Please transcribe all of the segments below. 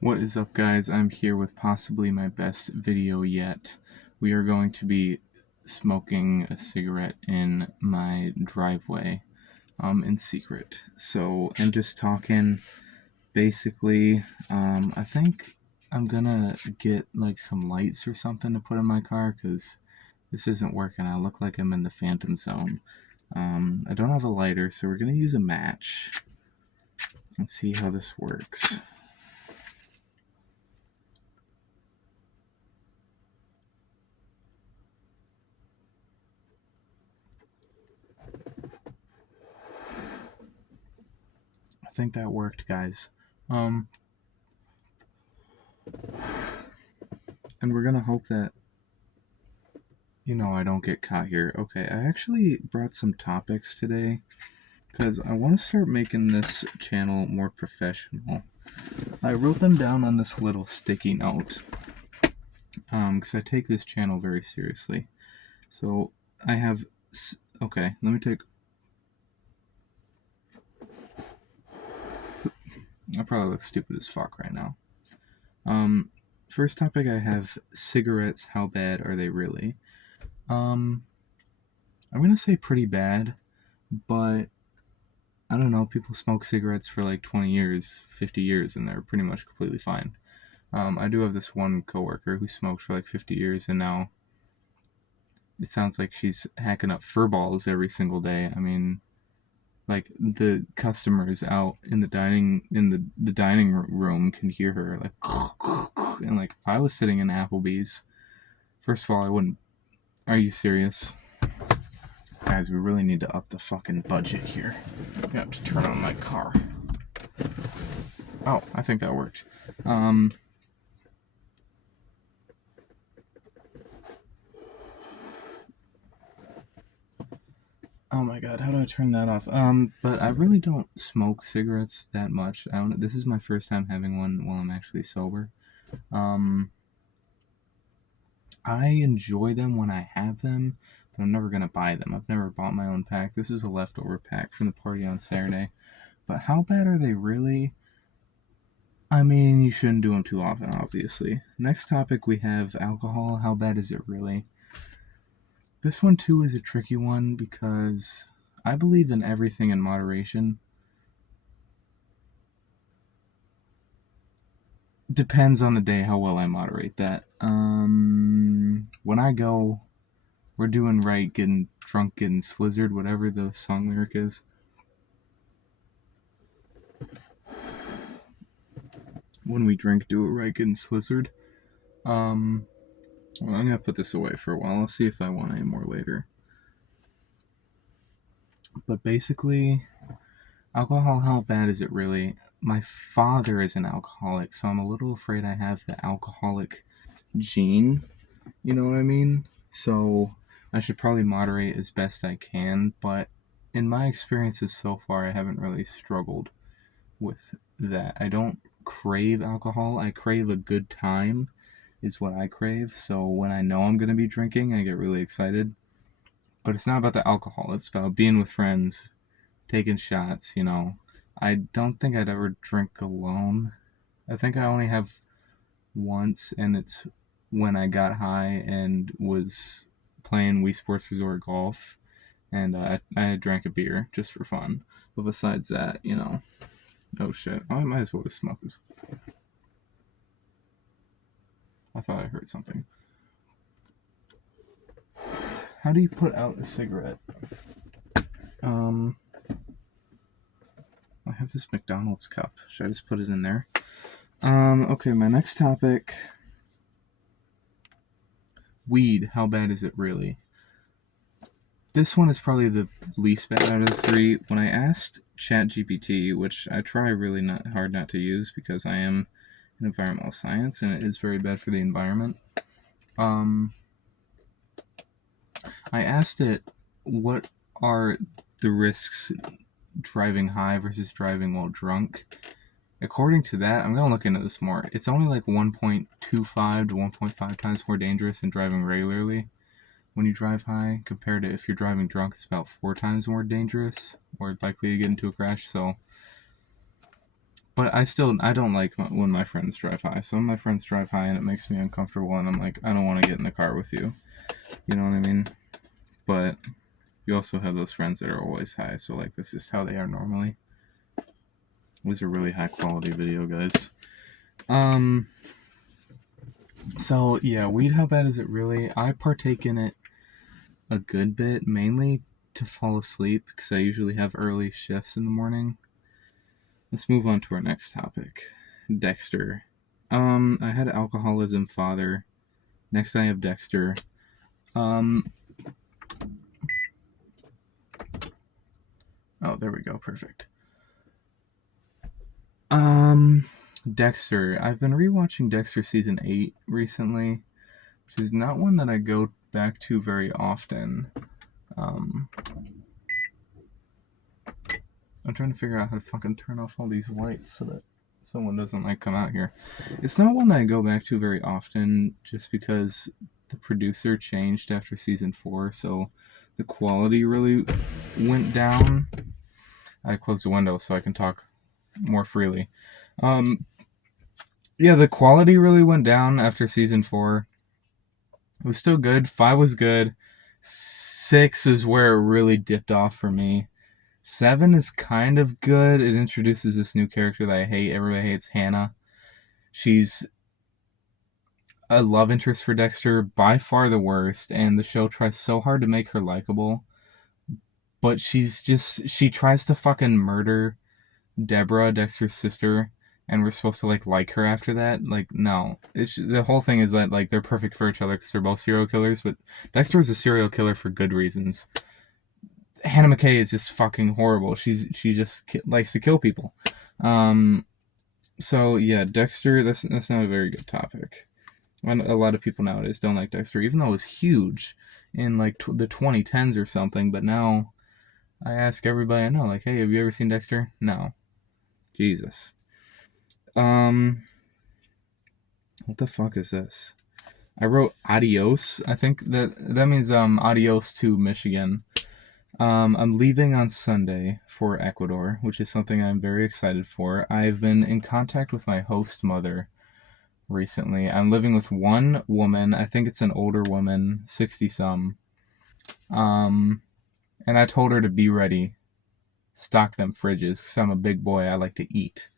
What is up, guys? I'm here with possibly my best video yet. We are going to be smoking a cigarette in my driveway in secret. So I'm just talking. Basically, I think I'm gonna get like some lights or something to put in my car because this isn't working. I look like I'm in the Phantom Zone. I don't have a lighter, so we're gonna use a match. Let's see how this works. I think that worked, guys. And we're gonna hope that, I don't get caught here. Okay, I actually brought some topics today because I want to start making this channel more professional. I wrote them down on this little sticky note because I take this channel very seriously. So I have, okay, let me take, I probably look stupid as fuck right now. First topic I have cigarettes. How bad are they really? I'm gonna say pretty bad, but I don't know. People smoke cigarettes for like 20 years, 50 years, and they're pretty much completely fine. I do have this one coworker who smoked for like 50 years, and now it sounds like she's hacking up fur balls every single day. I mean, like the customers out in the dining room can hear her like, and like if I was sitting in Applebee's, first of all, I wouldn't. Are you serious? Guys, we really need to up the fucking budget here. I have to turn on my car. Oh, I think that worked. Oh my god, how do I turn that off? But I really don't smoke cigarettes that much. This is my first time having one while I'm actually sober. I enjoy them when I have them, but I'm never gonna buy them. I've never bought my own pack. This is a leftover pack from the party on Saturday. But how bad are they really? I mean, you shouldn't do them too often, obviously. Next topic we have alcohol. How bad is it really? This one too is a tricky one because I believe in everything in moderation. Depends on the day how well I moderate that. When I go, we're doing right, getting drunk, getting slizzard, whatever the song lyric is. When we drink, do it right, getting slizzard. Well, I'm gonna put this away for a while. I'll see if I want any more later. But basically, alcohol, how bad is it really? My father is an alcoholic, so I'm a little afraid I have the alcoholic gene. You know what I mean? So I should probably moderate as best I can, but in my experiences so far, I haven't really struggled with that. I don't crave alcohol. I crave a good time, is what I crave. So when I know I'm going to be drinking, I get really excited. But it's not about the alcohol, it's about being with friends, taking shots. I don't think I'd ever drink alone. I think I only have once, and it's when I got high and was playing Wii Sports Resort Golf, and I drank a beer just for fun. But besides that. Oh shit! I might as well just smoke this. I thought I heard something. How do you put out a cigarette? I have this McDonald's cup. Should I just put it in there? Okay, my next topic. Weed. How bad is it really? This one is probably the least bad out of the three. When I asked ChatGPT, which I try really not hard not to use because I am in environmental science and it is very bad for the environment. I asked it, what are the risks driving high versus driving while drunk? According to that, I'm going to look into this more. It's only like 1.25 to 1.5 times more dangerous than driving regularly when you drive high compared to if you're driving drunk. It's about 4 times more dangerous or likely to get into a crash. So But I don't like when my friends drive high. Some of my friends drive high and it makes me uncomfortable, and I'm like, I don't want to get in the car with you. You know what I mean? But you also have those friends that are always high, so like this is how they are normally. These are really high quality video, guys. Um. So yeah, weed. How bad is it really? I partake in it a good bit, mainly to fall asleep because I usually have early shifts in the morning. Let's move on to our next topic. Dexter. I had alcoholism father. Next I have Dexter. Um oh, there we go, perfect. Um Dexter. I've been rewatching Dexter season 8 recently, which is not one that I go back to very often. Um I'm trying to figure out how to fucking turn off all these lights so that someone doesn't like come out here. It's not one that I go back to very often just because the producer changed after season 4, so the quality really went down. I closed the window so I can talk more freely. Um, yeah, the quality really went down after season 4. It was still good. 5 was good. 6 is where it really dipped off for me. 7 is kind of good. It introduces this new character that I hate. Everybody hates Hannah. She's a love interest for Dexter, by far the worst, and the show tries so hard to make her likable. But she tries to fucking murder Deborah, Dexter's sister, and we're supposed to like her after that. Like, no. The whole thing is that like they're perfect for each other because they're both serial killers, but Dexter is a serial killer for good reasons. Hannah McKay is just fucking horrible. She just likes to kill people. So yeah, Dexter. That's not a very good topic. A lot of people nowadays don't like Dexter, even though it was huge in like the 2010s or something. But now I ask everybody I know, like, hey, have you ever seen Dexter? No. Jesus. Um, what the fuck is this? I wrote adios. I think that means adios to Michigan. I'm leaving on Sunday for Ecuador, which is something I'm very excited for. I've been in contact with my host mother recently. I'm living with one woman. I think it's an older woman, 60 some. And I told her to be ready, stock them fridges, because I'm a big boy. I like to eat.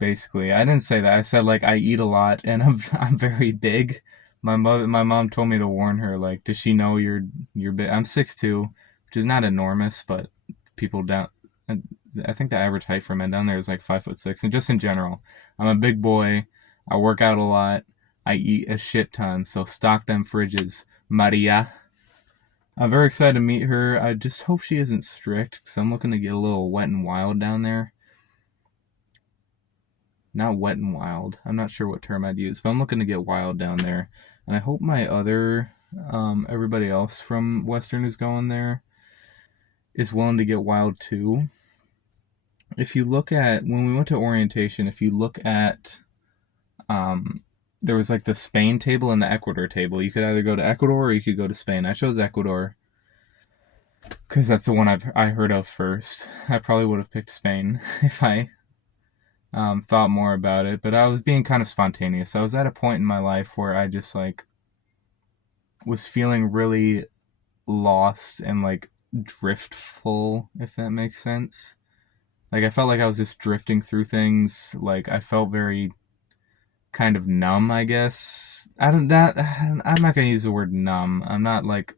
Basically, I didn't say that. I said like I eat a lot and I'm very big. My mom told me to warn her. Like, does she know you're big? I'm 6'2", which is not enormous, but people down. I think the average height for men down there is like 5'6", and just in general, I'm a big boy. I work out a lot. I eat a shit ton. So stock them fridges, Maria. I'm very excited to meet her. I just hope she isn't strict, because I'm looking to get a little wet and wild down there. Not wet and wild. I'm not sure what term I'd use, but I'm looking to get wild down there. And I hope my everybody else from Western who's going there is willing to get wild too. If you look at, when we went to orientation, if you look at, there was like the Spain table and the Ecuador table. You could either go to Ecuador or you could go to Spain. I chose Ecuador because that's the one I heard of first. I probably would have picked Spain if I thought more about it, but I was being kind of spontaneous. I was at a point in my life where I just like was feeling really lost and like driftful, if that makes sense. Like I felt like I was just drifting through things. Like I felt very kind of numb, I guess. I'm not gonna use the word numb. I'm not like,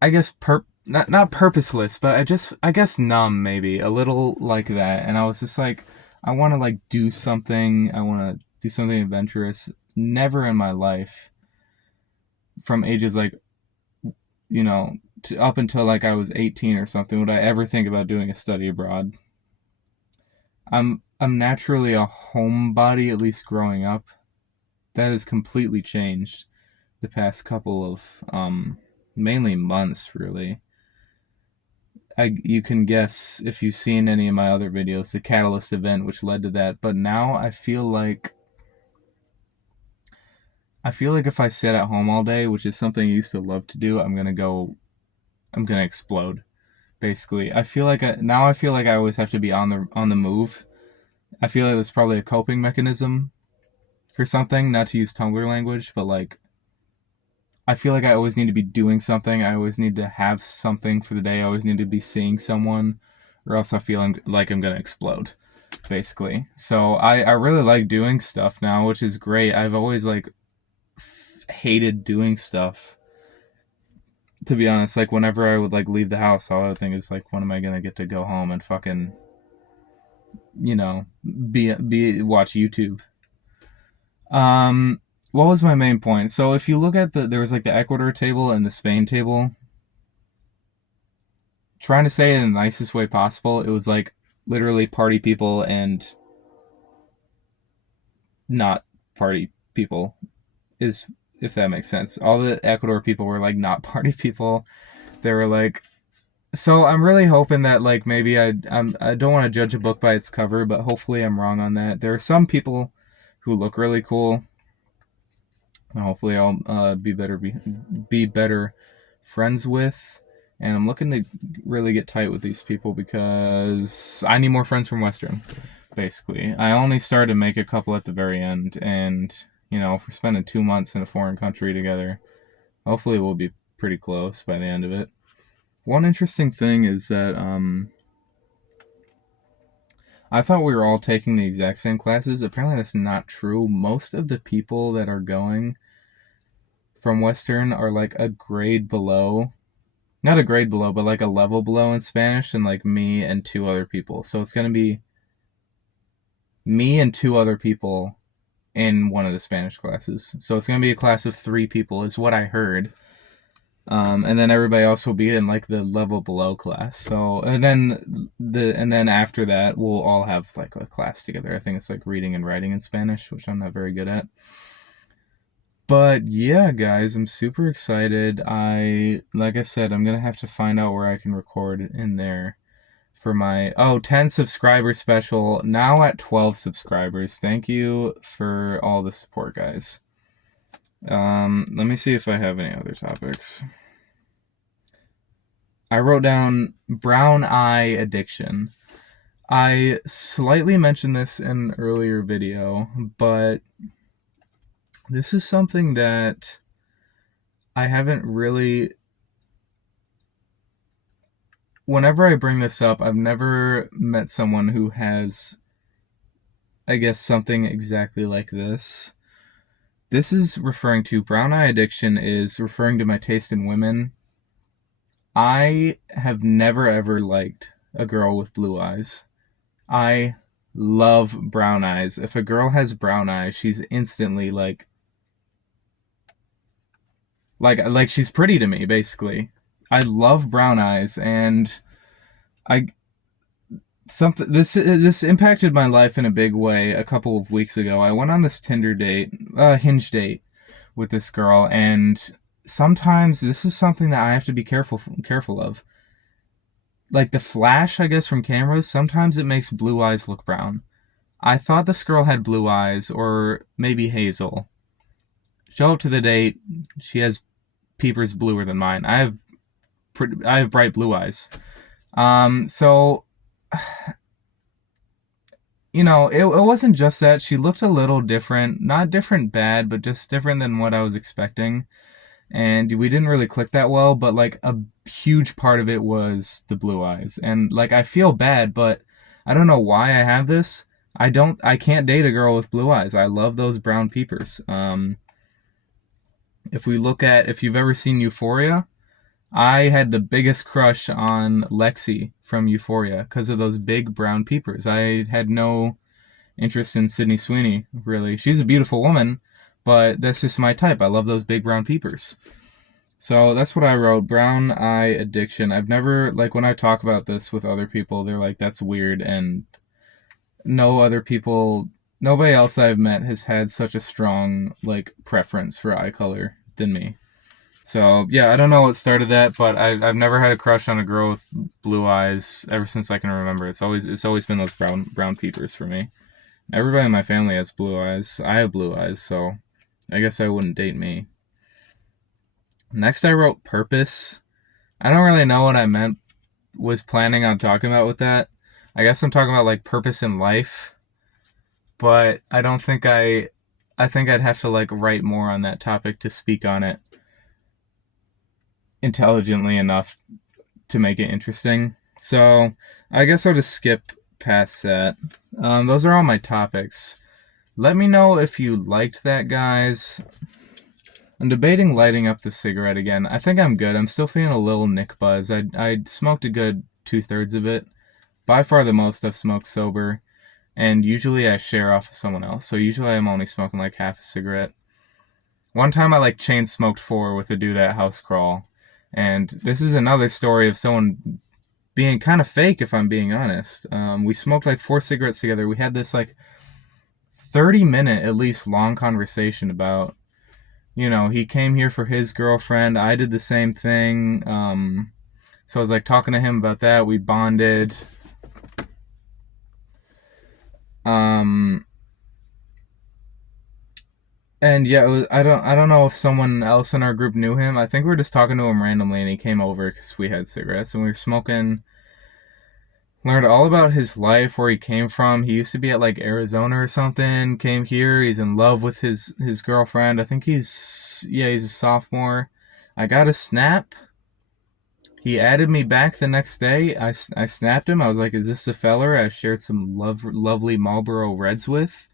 I guess not purposeless, but I guess numb, maybe a little like that. And I was just like, I want to like do something. I want to do something adventurous. Never in my life, from ages like, up until like I was 18 or something, would I ever think about doing a study abroad. I'm naturally a homebody, at least growing up. That has completely changed the past couple of mainly months, really. You can guess, if you've seen any of my other videos, the catalyst event which led to that. But now I feel like if I sit at home all day, which is something I used to love to do, I'm gonna explode. basically. I feel like I always have to be on the move. I feel like that's probably a coping mechanism for something, not to use Tumblr language, but like I feel like I always need to be doing something. I always need to have something for the day. I always need to be seeing someone, or else I feel like I'm gonna explode, basically. So I really like doing stuff now, which is great. I've always like hated doing stuff, to be honest. Like whenever I would like leave the house, all I would think is like, when am I gonna get to go home and fucking, you know, be watch YouTube. Um, what was my main point? So if you look at there was like the Ecuador table and the Spain table. Trying to say it in the nicest way possible, it was like literally party people and not party people, is if that makes sense. All the Ecuador people were like not party people. They were like, so I'm really hoping that like maybe I don't want to judge a book by its cover, but hopefully I'm wrong on that. There are some people who look really cool. Hopefully I'll be better friends with, and I'm looking to really get tight with these people because I need more friends from Western. Basically, I only started to make a couple at the very end, and you know, if we're spending 2 months in a foreign country together, hopefully we'll be pretty close by the end of it. One interesting thing is that I thought we were all taking the exact same classes. Apparently, that's not true. Most of the people that are going from Western are like a grade below. Not a grade below, but like a level below in Spanish, and like me and two other people. So it's going to be me and two other people in one of the Spanish classes. So it's going to be a class of 3 people, is what I heard. And then everybody else will be in like the level below class. So and then after that we'll all have like a class together. I think it's like reading and writing in Spanish, which I'm not very good at. But yeah, guys, I'm super excited. Like I said, I'm gonna have to find out where I can record in there for my 10 subscriber special. Now at 12 subscribers. Thank you for all the support, guys. Let me see if I have any other topics. I wrote down brown eye addiction. I slightly mentioned this in an earlier video, but this is something that I haven't really. Whenever I bring this up, I've never met someone who has, I guess, something exactly like this. This is referring to brown eye addiction, is referring to my taste in women. I have never ever liked a girl with blue eyes. I love brown eyes. If a girl has brown eyes, she's instantly like she's pretty to me, basically. I love brown eyes, and I something this impacted my life in a big way. A couple of weeks ago, I went on this Tinder date, Hinge date, with this girl, and sometimes this is something that I have to be careful of. Like the flash, I guess, from cameras, sometimes it makes blue eyes look brown. I thought this girl had blue eyes, or maybe hazel. Show up to the date, she has peepers bluer than mine. I have bright blue eyes. So you know, it wasn't just that. She looked a little different. Not different bad, but just different than what I was expecting. And we didn't really click that well, but like a huge part of it was the blue eyes. And like I feel bad, but I don't know why I have this. I can't date a girl with blue eyes. I love those brown peepers. If you've ever seen Euphoria, I had the biggest crush on Lexi from Euphoria because of those big brown peepers. I had no interest in Sydney Sweeney, really. She's a beautiful woman, but that's just my type. I love those big brown peepers. So that's what I wrote, brown eye addiction. I've never, like, when I talk about this with other people, they're like, that's weird, and nobody else I've met has had such a strong, like, preference for eye color than me. So yeah, I don't know what started that, but I've never had a crush on a girl with blue eyes ever since I can remember. It's always been those brown peepers for me. Everybody in my family has blue eyes. I have blue eyes, so I guess I wouldn't date me. Next, I wrote purpose. I don't really know what I meant was planning on talking about with that. I guess I'm talking about like purpose in life, but I don't think I think I'd have to like write more on that topic to speak on it intelligently enough to make it interesting. So I guess I'll just skip past that. Those are all my topics. Let me know if you liked that, guys. I'm debating lighting up the cigarette again. I think I'm good. I'm still feeling a little Nick buzz. I smoked a good 2/3 of it. By far the most I've smoked sober. And usually I share off with someone else. So usually I'm only smoking like half a cigarette. One time I like chain smoked 4 with a dude at house crawl. And this is another story of someone being kind of fake, if I'm being honest. We smoked like 4 cigarettes together. We had this like 30-minute at least long conversation about, he came here for his girlfriend. I did the same thing. So I was like talking to him about that. We bonded. And yeah, I don't know if someone else in our group knew him. I think we were just talking to him randomly, and he came over because we had cigarettes and we were smoking. Learned all about his life, where he came from. He used to be at like Arizona or something. Came here. He's in love with his girlfriend. I think he's a sophomore. I got a snap. He added me back the next day. I snapped him. I was like, "Is this the feller I shared some lovely Marlboro Reds with?"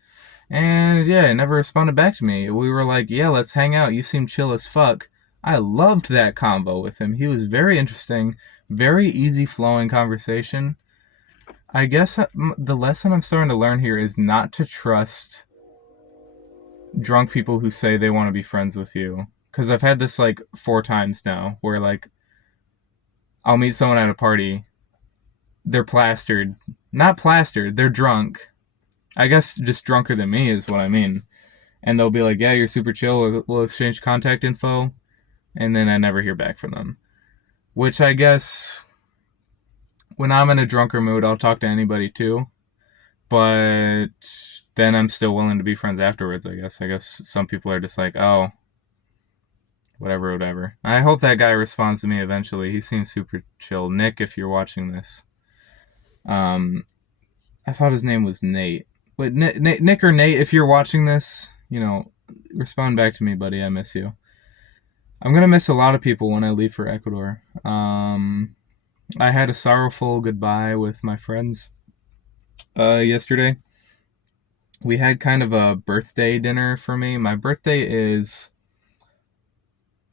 And yeah, he never responded back to me. We were like, "Yeah, let's hang out. You seem chill as fuck." I loved that combo with him. He was very interesting, very easy flowing conversation. I guess the lesson I'm starting to learn here is not to trust drunk people who say they want to be friends with you. Because I've had this like 4 times now where like I'll meet someone at a party. They're plastered. Not plastered, they're drunk. I guess just drunker than me is what I mean. And they'll be like, "Yeah, you're super chill. We'll exchange contact info." And then I never hear back from them. Which I guess when I'm in a drunker mood, I'll talk to anybody too. But then I'm still willing to be friends afterwards, I guess. I guess some people are just like, "Oh, whatever. I hope that guy responds to me eventually. He seems super chill. Nick, if you're watching this. I thought his name was Nate. Wait, Nick or Nate, if you're watching this, respond back to me, buddy. I miss you. I'm going to miss a lot of people when I leave for Ecuador. I had a sorrowful goodbye with my friends yesterday. We had kind of a birthday dinner for me. My birthday is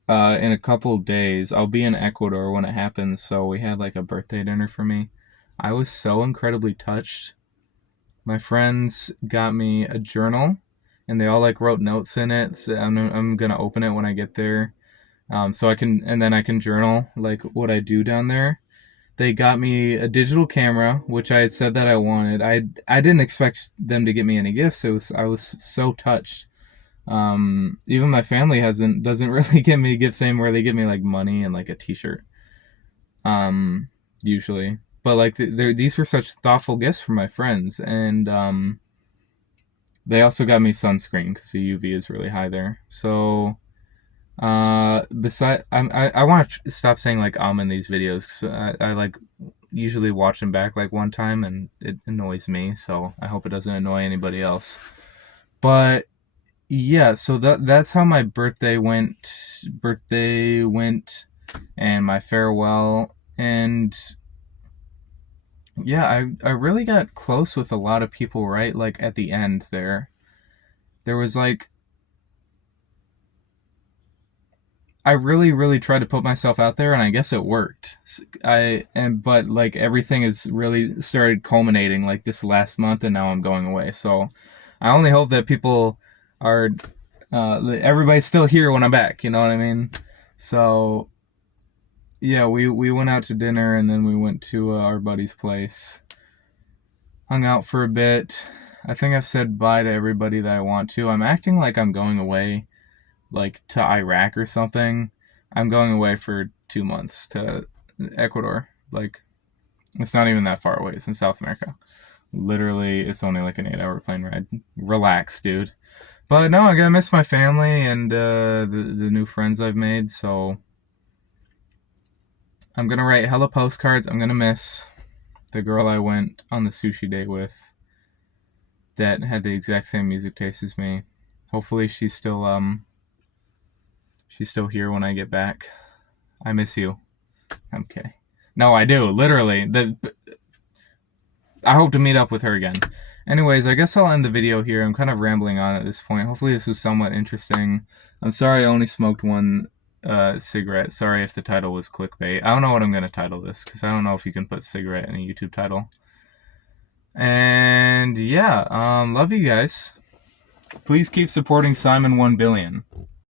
in a couple days. I'll be in Ecuador when it happens, so we had like a birthday dinner for me. I was so incredibly touched. My friends got me a journal, and they all like wrote notes in it. So I'm gonna open it when I get there, so I can journal like what I do down there. They got me a digital camera, which I had said that I wanted. I didn't expect them to get me any gifts. I was so touched. Even my family doesn't really give me gifts anymore. They give me like money and like a T-shirt, usually. But like these were such thoughtful gifts from my friends, and they also got me sunscreen because the UV is really high there. So I want to stop saying like in these videos because I like usually watch them back like one time and it annoys me. So I hope it doesn't annoy anybody else. But yeah, so that's how my birthday went, and my farewell. And yeah, I really got close with a lot of people, right? Like at the end there was like, I really, really tried to put myself out there, and I guess it worked. But like everything has really started culminating like this last month, and now I'm going away. So I only hope that people are, everybody's still here when I'm back. You know what I mean? So yeah, we went out to dinner, and then we went to our buddy's place, hung out for a bit. I think I've said bye to everybody that I want to. I'm acting like I'm going away, like to Iraq or something. I'm going away for 2 months to Ecuador. Like, it's not even that far away. It's in South America. Literally, it's only like an 8-hour plane ride. Relax, dude. But no, I gotta miss my family and the new friends I've made. So I'm gonna write hella postcards. I'm gonna miss the girl I went on the sushi date with that had the exact same music taste as me. Hopefully she's still here when I get back. I miss you. I'm kidding. No, I do. Literally. I hope to meet up with her again. Anyways, I guess I'll end the video here. I'm kind of rambling on at this point. Hopefully this was somewhat interesting. I'm sorry I only smoked one cigarette. Sorry if the title was clickbait. I don't know what I'm going to title this, because I don't know if you can put cigarette in a YouTube title. And yeah, love you guys. Please keep supporting Simon 1 Billion.